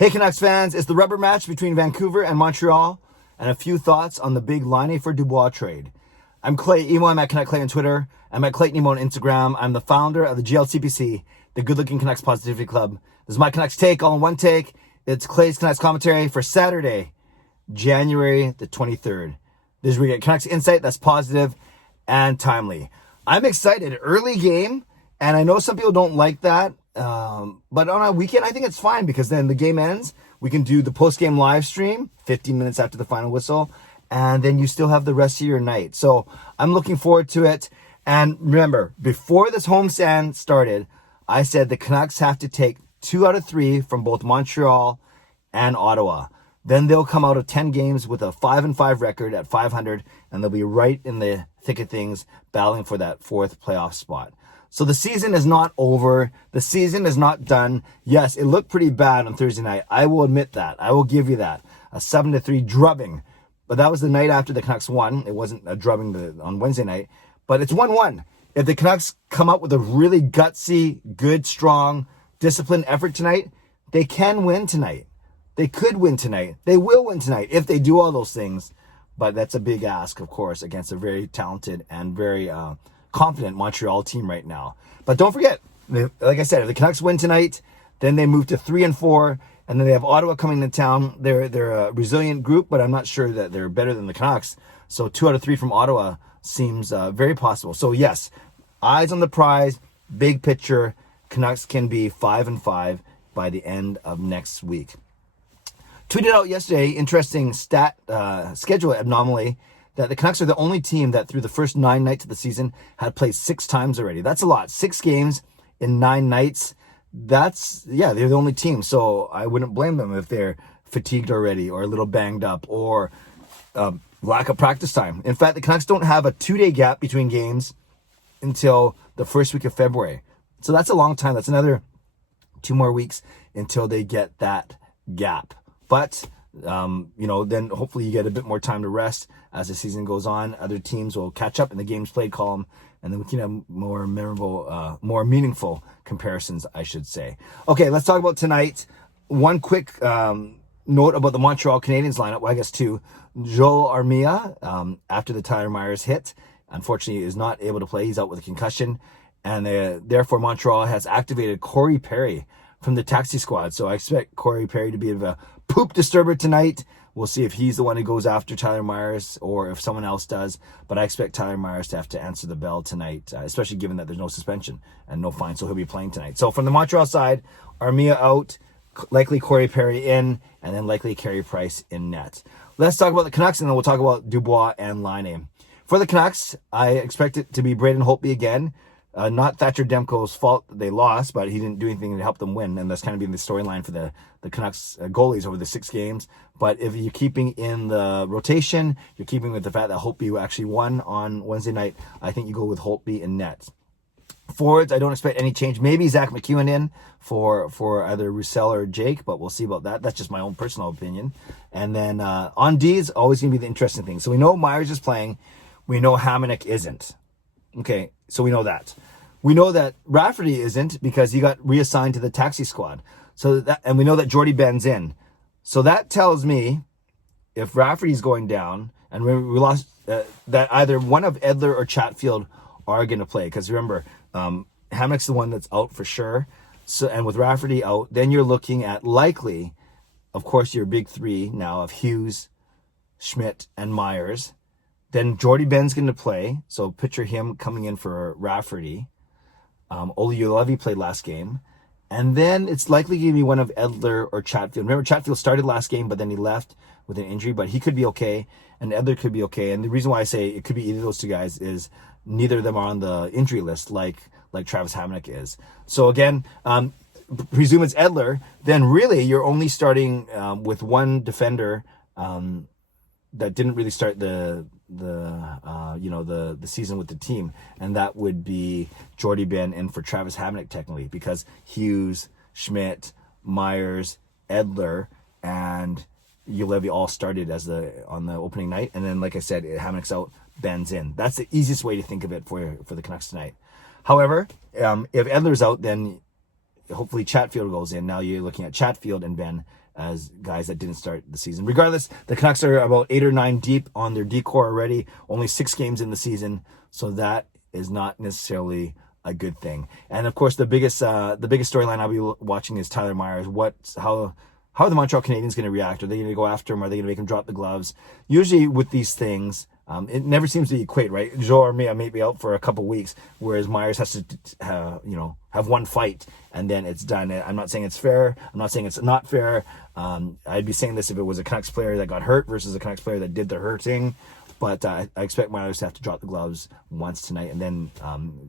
Hey Canucks fans, it's the rubber match between Vancouver and Montreal, and a few thoughts on the big Laine for Dubois trade. I'm Clay Emo, I'm at Canuck Clay on Twitter. I'm at Clayton Emo on Instagram. I'm the founder of the GLCPC, the Good Looking Canucks Positivity Club. This is my Canucks take, all in one take. It's Clay's Canucks commentary for Saturday, January the 23rd. This is where you get Canucks insight that's positive and timely. I'm excited. Early game, and I know some people don't like that. But on a weekend, I think it's fine because then the game ends. We can do the post-game live stream 15 minutes after the final whistle, and then you still have the rest of your night. So I'm looking forward to it. And remember, before this homestand started, I said the Canucks have to take 2 out of 3 from both Montreal and Ottawa. Then they'll come out of 10 games with a 5-5 record at 500, and they'll be right in the thick of things, battling for that 4th playoff spot. So the season is not over. The season is not done. Yes, it looked pretty bad on Thursday night. I will admit that. I will give you that. A 7-3 drubbing. But that was the night after the Canucks won. It wasn't a drubbing on Wednesday night. But it's 1-1. If the Canucks come up with a really gutsy, good, strong, disciplined effort tonight, they can win tonight. They could win tonight. They will win tonight if they do all those things. But that's a big ask, of course, against a very talented and very confident Montreal team right now. But don't forget, like I said, if the Canucks win tonight, then they move to 3-4, and then they have Ottawa coming to town. They're a resilient group, but I'm not sure that they're better than the Canucks. So 2 out of 3 from Ottawa seems very possible. So yes, eyes on the prize, big picture. Canucks can be 5-5 by the end of next week. Tweeted out yesterday, interesting schedule anomaly, that the Canucks are the only team that through the first 9 nights of the season had played 6 times already. That's a lot. 6 games in 9 nights. They're the only team. So I wouldn't blame them if they're fatigued already or a little banged up or lack of practice time. In fact, the Canucks don't have a 2-day gap between games until the first week of February. So that's a long time. That's another 2 more weeks until they get that gap. But then hopefully you get a bit more time to rest as the season goes on. Other teams will catch up in the games played column, and then we can have more memorable, more meaningful comparisons, I should say. Okay, let's talk about tonight. One quick note about the Montreal Canadiens lineup. Well, I guess 2. Joel Armia, after the Tyler Myers hit, unfortunately is not able to play. He's out with a concussion, and therefore Montreal has activated Corey Perry from the taxi squad. So I expect Corey Perry to be a poop disturber tonight. We'll see if he's the one who goes after Tyler Myers or if someone else does. But I expect Tyler Myers to have to answer the bell tonight, especially given that there's no suspension and no fine. So he'll be playing tonight. So from the Montreal side, Armia out, likely Corey Perry in, and then likely Carey Price in net. Let's talk about the Canucks, and then we'll talk about Dubois and Laine. For the Canucks, I expect it to be Braden Holtby again. Not Thatcher Demko's fault that they lost, but he didn't do anything to help them win, and that's kind of been the storyline for the Canucks goalies over the 6 games. But if you're keeping in the rotation, you're keeping with the fact that Holtby actually won on Wednesday night, I think you go with Holtby in net. Forwards, I don't expect any change. Maybe Zach McEwen in for either Roussel or Jake, but we'll see about that. That's just my own personal opinion. And then on D is always going to be the interesting thing. So we know Myers is playing. We know Hamonic isn't. Okay, so we know that. We know that Rafferty isn't because he got reassigned to the taxi squad. And we know that Jordy Benn's in. So that tells me if Rafferty's going down, and we lost that either one of Edler or Chatfield are going to play. Because remember, Hamonic's the one that's out for sure. So, and with Rafferty out, then you're looking at likely, of course, your big 3 now of Hughes, Schmidt, and Myers. Then Jordy Benn's going to play, so picture him coming in for Rafferty. Ole Ulevi played last game. And then it's likely going to be one of Edler or Chatfield. Remember, Chatfield started last game, but then he left with an injury, but he could be okay, and Edler could be okay. And the reason why I say it could be either of those 2 guys is neither of them are on the injury list like Travis Hamonic is. So again, presume it's Edler, then really you're only starting with one defender that didn't really start the season with the team, and that would be Jordy Benn in for Travis Hamonic technically, because Hughes, Schmidt, Myers, Edler, and Ulevi all started on the opening night, and then like I said, Hamonic's out, Benn's in. That's the easiest way to think of it for the Canucks tonight. However, if Edler's out, then hopefully Chatfield goes in. Now you're looking at Chatfield and Ben as guys that didn't start the season. Regardless, the Canucks are about 8 or 9 deep on their decor already. Only 6 games in the season, so that is not necessarily a good thing. And of course, the biggest storyline I'll be watching is Tyler Myers. How are the Montreal Canadiens going to react? Are they going to go after him? Are they going to make him drop the gloves? Usually with these things, it never seems to equate, right? Joel Armia may be out for a couple weeks, whereas Myers has to, have one fight and then it's done. I'm not saying it's fair. I'm not saying it's not fair. I'd be saying this if it was a Canucks player that got hurt versus a Canucks player that did the hurting. But I expect Myers to have to drop the gloves once tonight, and then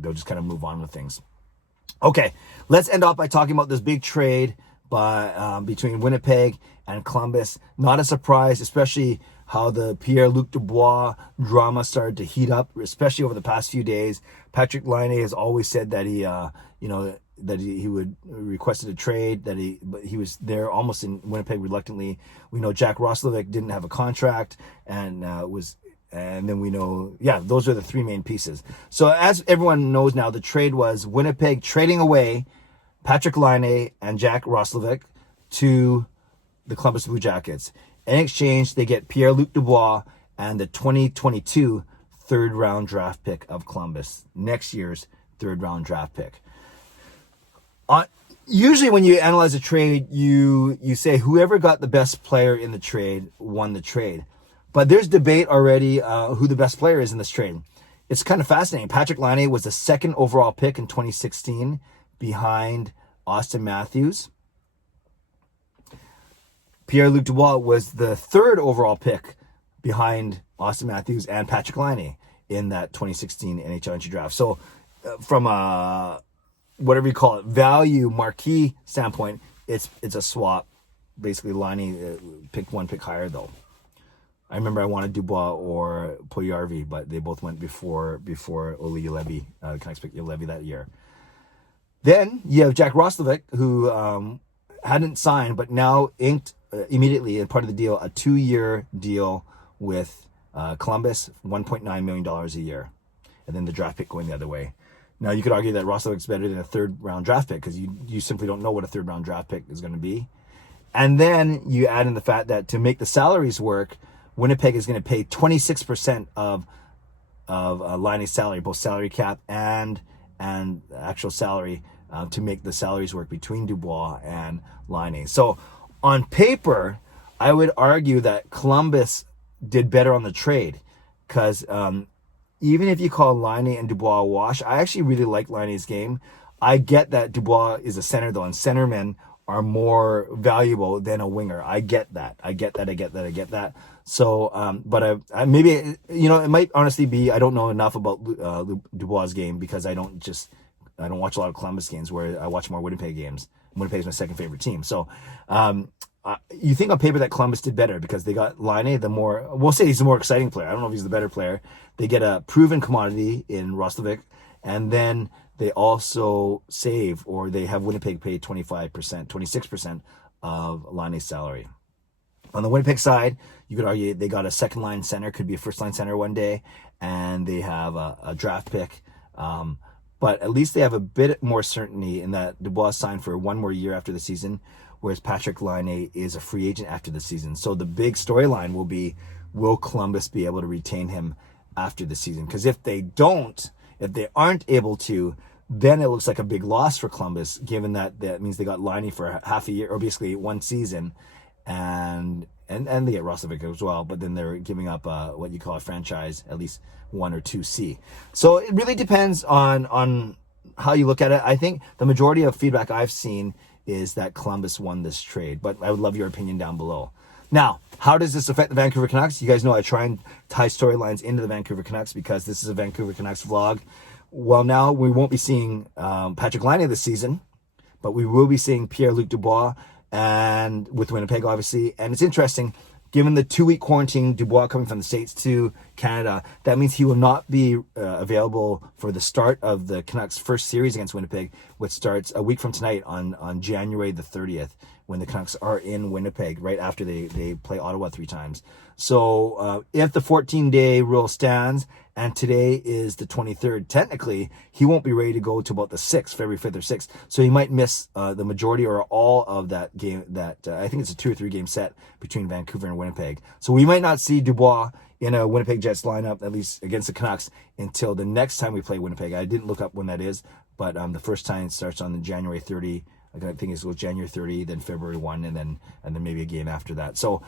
they'll just kind of move on with things. Okay, let's end off by talking about this big trade between Winnipeg and Columbus. Not a surprise, especially how the Pierre-Luc Dubois drama started to heat up, especially over the past few days. Patrik Laine has always said that he would requested a trade, but he was there almost in Winnipeg reluctantly. We know Jack Roslovic didn't have a contract and then we know, those are the 3 main pieces. So as everyone knows now, the trade was Winnipeg trading away Patrik Laine and Jack Roslovic to the Columbus Blue Jackets. In exchange, they get Pierre-Luc Dubois and the 2022 third-round draft pick of Columbus, next year's third-round draft pick. Usually when you analyze a trade, you say whoever got the best player in the trade won the trade. But there's debate already who the best player is in this trade. It's kind of fascinating. Patrik Laine was the 2nd overall pick in 2016 behind Austin Matthews. Pierre-Luc Dubois was the 3rd overall pick behind Austin Matthews and Patrik Laine in that 2016 NHL entry draft. So from a, whatever you call it, value marquee standpoint, it's a swap. Basically, Laine picked 1 pick higher, though. I remember I wanted Dubois or Puljujarvi, but they both went before Olli Juolevi. The Canucks picked Juolevi that year. Then you have Jack Roslovic, who hadn't signed, but now inked immediately, and part of the deal, a 2-year deal with Columbus, $1.9 million a year. And then the draft pick going the other way. Now, you could argue that Roslovic's better than a 3rd-round draft pick because you simply don't know what a 3rd-round draft pick is going to be. And then you add in the fact that to make the salaries work, Winnipeg is going to pay 26% of Laine's salary, both salary cap and actual salary, to make the salaries work between Dubois and Laine. So on paper, I would argue that Columbus did better on the trade because even if you call Laine and Dubois a wash, I actually really like Laine's game. I get that Dubois is a center though, and centermen are more valuable than a winger. I get that. So, but I maybe, it might honestly be, I don't know enough about Dubois' game because I don't watch a lot of Columbus games where I watch more Winnipeg games. Winnipeg is my 2nd favorite team. So, you think on paper that Columbus did better because they got Laine, we'll say he's the more exciting player. I don't know if he's the better player. They get a proven commodity in Roslovic, and then they also they have Winnipeg pay 26% of Laine's salary. On the Winnipeg side, you could argue they got a 2nd-line center, could be a 1st-line center one day, and they have a draft pick. But at least they have a bit more certainty in that Dubois signed for 1 more year after the season, whereas Patrik Laine is a free agent after the season. So the big storyline will be, will Columbus be able to retain him after the season? Because if they aren't able to, then it looks like a big loss for Columbus, given that means they got Laine for half a year, or basically 1 season, and they get Roslovic as well, but then they're giving up what you call a franchise, at least 1 or 2C. So it really depends on how you look at it. I think the majority of feedback I've seen is that Columbus won this trade, but I would love your opinion down below. Now, how does this affect the Vancouver Canucks? You guys know I try and tie storylines into the Vancouver Canucks because this is a Vancouver Canucks vlog. Well, now we won't be seeing Patrik Laine this season, but we will be seeing Pierre-Luc Dubois, and with Winnipeg, obviously. And it's interesting, given the 2-week quarantine, Dubois coming from the States to Canada, that means he will not be available for the start of the Canucks' first series against Winnipeg, which starts a week from tonight on January the 30th, when the Canucks are in Winnipeg right after they play Ottawa 3 times. So if the 14-day rule stands, and today is the 23rd, technically, he won't be ready to go to about the 6th, February 5th or 6th. So he might miss the majority or all of that game. I think it's a 2 or 3 game set between Vancouver and Winnipeg. So we might not see Dubois in a Winnipeg Jets lineup, at least against the Canucks, until the next time we play Winnipeg. I didn't look up when that is, but the first time starts on the January 30. I think it was January 30, then February 1, and then maybe a game after that. So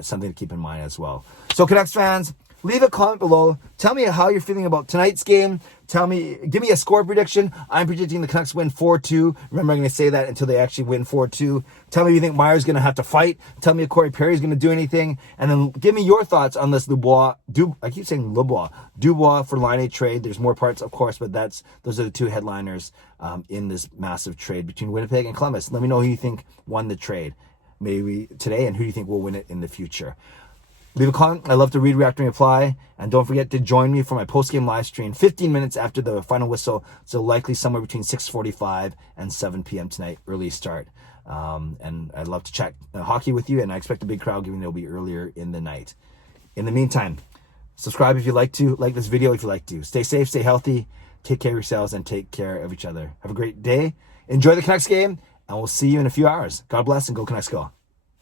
something to keep in mind as well. So Canucks fans, leave a comment below. Tell me how you're feeling about tonight's game. Give me a score prediction. I'm predicting the Canucks win 4-2. Remember, I'm going to say that until they actually win 4-2. Tell me if you think Meyer's going to have to fight. Tell me if Corey Perry's going to do anything. And then give me your thoughts on this Dubois for Laine trade. There's more parts, of course, but those are the 2 headliners in this massive trade between Winnipeg and Columbus. Let me know who you think won the trade maybe today and who do you think will win it in the future. Leave a comment. I love to read, react, and reply. And don't forget to join me for my post-game live stream 15 minutes after the final whistle. So likely somewhere between 6:45 and 7 p.m. tonight, early start. And I'd love to chat hockey with you. And I expect a big crowd, given it'll be earlier in the night. In the meantime, subscribe if you like to. Like this video if you like to. Stay safe, stay healthy. Take care of yourselves and take care of each other. Have a great day. Enjoy the Canucks game. And we'll see you in a few hours. God bless and go Canucks go.